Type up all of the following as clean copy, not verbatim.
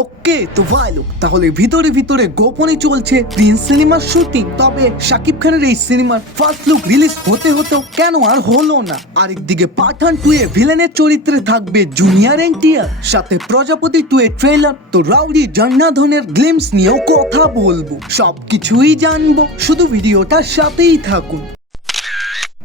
ওকে তো ভাই লোক, তাহলে ভিতরে ভিতরে গোপনে চলছে প্রিন্স সিনেমার শুটিং। তবে শাকিব খানের এই সিনেমার ফার্স্ট লুক রিলিজ হতে হতেও কেন আর হলো না। আরেকদিকে পাঠান 2 এ ভিলেনের চরিত্রে থাকবে জুনিয়র এনটিআর, সাথে প্রজাপতি 2 এর ট্রেলার তো রাউডি জনার্দনের গ্লিমস নিয়েও কথা বলবো। সবকিছুই জানবো, শুধু ভিডিওটার সাথেই থাকুন।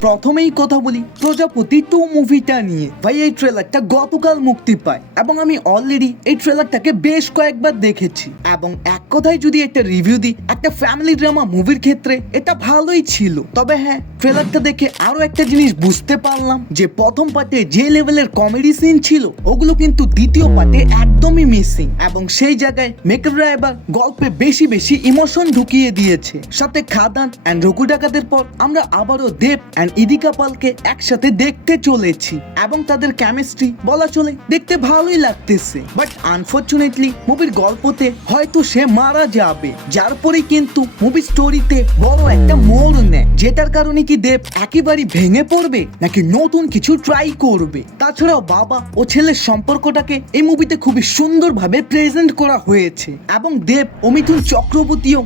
প্রথমেই কথা বলি প্রজাপতি 2 মুভিটা নিয়ে। ভাই এই ট্রেলারটা গতকাল মুক্তি পায় এবং আমি অলরেডি এই ট্রেলারটাকে বেশ কয়েকবার দেখেছি এবং এক কথায় যদি একটা রিভিউ দিই, একটা ফ্যামিলি ড্রামা মুভির ক্ষেত্রে এটা ভালোই ছিল। তবে হ্যাঁ, ট্রেলারটা দেখে আরো একটা জিনিস বুঝতে পারলাম যে প্রথম পার্টে যে লেভেলের কমেডি সিন ছিল ওগুলো কিন্তু দ্বিতীয় পার্টে একদমই মিসিং এবং সেই জায়গায় মেকররা এবার গল্পে বেশি বেশি ইমোশন ঢুকিয়ে দিয়েছে। সাথে খাদান এন্ড রঘু ডাকাতের পর আমরা আবারও দেব ইদিকা পালকে একসাথে দেখতে চলেছি এবং তাদের কেমিস্ট্রি বলা চলে দেখতে ভালোই লাগতেছে। বাট আনফরচুনেটলি মুভির গল্পতে হয়তো সে মারা যাবে, যার পরে কিন্তু মুভি স্টোরিতে বড় একটা মোড় নেয়, যেটার কারণে কি দেব একেবারে ভেঙে পড়বে নাকি নতুন কিছু ট্রাই করবে। তাছাড়াও বাবা ও ছেলের সম্পর্কটাকে এই মুভিতে খুবই সুন্দরভাবে প্রেজেন্ট করা হয়েছে এবং দেব ও মিথুন চক্রবর্তীও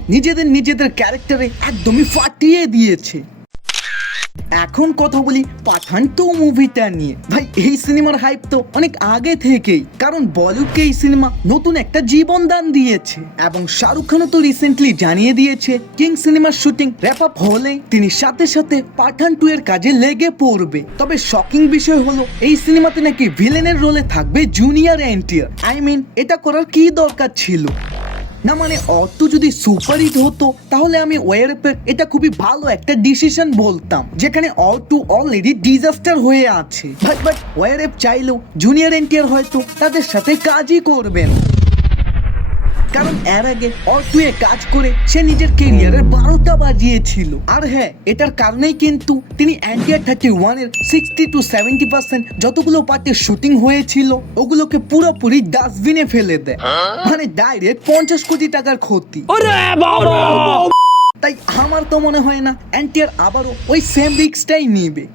নিজেদের ক্যারেক্টারে একদমই ফাটিয়ে দিয়েছে। এখন কথা বলি পাঠান 2 মুভিটা নিয়ে। ভাই এই সিনেমার হাইপ তো অনেক আগে থেকেই, কারণ বলিউডকে এই সিনেমা নতুন একটা জীবন দান দিয়েছে এবং শাহরুখ খানও তো রিসেন্টলি জানিয়ে দিয়েছে কিং সিনেমার শুটিং র্যাপ আপ হলেই তিনি সাথে সাথে পাঠান 2 এর কাজে লেগে পড়বে। তবে শকিং বিষয় হলো এই সিনেমাতে নাকি ভিলেনের রোলে থাকবে জুনিয়র এনটিআর। এটা করার কি দরকার ছিল না? মানে অত যদি সুপারহিট হতো তাহলে আমি ওয়ারএফের এটা খুবই ভালো একটা ডিসিশন বলতাম, যেখানে অটো অলরেডি ডিজাস্টার হয়ে আছে। বাট ওয়ারএফ চাইলেও জুনিয়র এনটিআর হয়তো তাদের সাথে কাজই করবেন, কারণ এর আগে অটোয়ে কাজ করে সে নিজের ক্যারিয়ারের 12টা বাজিয়েছিল। আর হ্যাঁ, এটার কারণেই কিন্তু তিনি এনটিআর 31 এর 60 to 70% যতগুলো পার্টের শুটিং হয়েছিল ওগুলোকে পুরোপুরি ডাস্টবিনে ফেলে দেয়, মানে ডাইরেক্ট 50 কোটি টাকার ক্ষতি। তাই আমার তো মনে হয় না এনটিআর আবারও ওই সেম রিস্কটাই নিবে।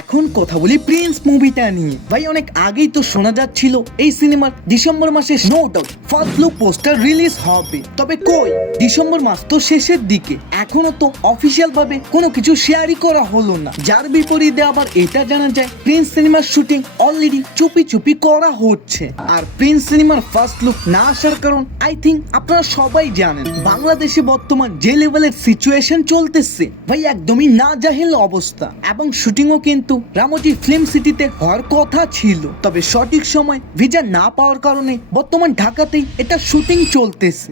এখন কথা বলি প্রিন্স মুভিটা নিয়ে। ভাই অনেক আগেই তো শোনা যাচ্ছিল এই সিনেমার ডিসেম্বর মাসে no doubt first look poster release হবে। তবে কই, ডিসেম্বর মাস তো শেষের দিকে, এখনো তো অফিসিয়াল ভাবে কোনো কিছু শেয়ারই করা হলো না। যার বিপরীতে আবার এটা জানা যায় প্রিন্স সিনেমার শুটিং অলরেডি চুপি চুপি করা হচ্ছে। আর প্রিন্স সিনেমার ফার্স্ট লুক না আসার কারণ আই থিঙ্ক আপনারা সবাই জানেন, বাংলাদেশে বর্তমান যে লেভেলের সিচুয়েশন চলতেছে ভাই একদমই নাজাহিল অবস্থা এবং শুটিংও কিন্তু রামোজি ফিল্ম সিটিতে হওয়ার কথা ছিল। তবে সঠিক সময় ভিসা না পাওয়ার কারণে বর্তমান ঢাকাতেই এটা শুটিং চলতেছে।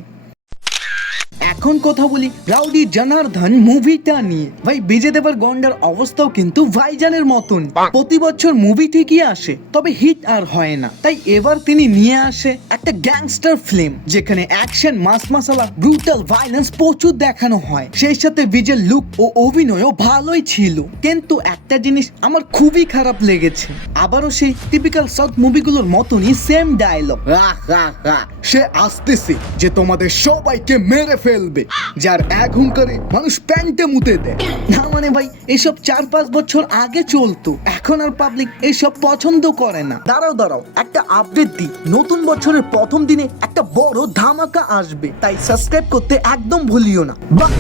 এখন কথা বলি রাউডি জনার্দন মুভিটা নিয়ে। ভাই বিজয় দেবরকোন্ডার অবস্থাও কিন্তু ভাইজানের মতন, প্রতি বছর মুভি ঠিকই আসে তবে হিট আর হয় না। তাই এবার তিনি নিয়ে আসে একটা গ্যাংস্টার ফিল্ম, যেখানে অ্যাকশন, মাস মাসালা, ব্রুটাল ভায়োলেন্স প্রচুর দেখানো হয়। সেই সাথে বিজয়ের লুক ও অভিনয়ও ভালোই ছিল, কিন্তু একটা জিনিস আমার খুবই খারাপ লেগেছে, আবারও সেই টিপিক্যাল সাউথ মুভিগুলোর মতনই সেম ডায়লগ, সে আসতেছে যে তোমাদের সবাইকে মেরে ফেলবে, যার এক হুঙ্কারে মানুষ প্যান্টে মুতে দেয়। না মানে ভাই এসব 4-5 বছর আগে চলতো, এখন আর পাবলিক এসব পছন্দ করে না। দাঁড়াও একটা আপডেট দিই, নতুন বছরের প্রথম দিনে একটা বড় ধামাকা আসবে, তাই সাবস্ক্রাইব করতে একদম ভুলিও না। বাই।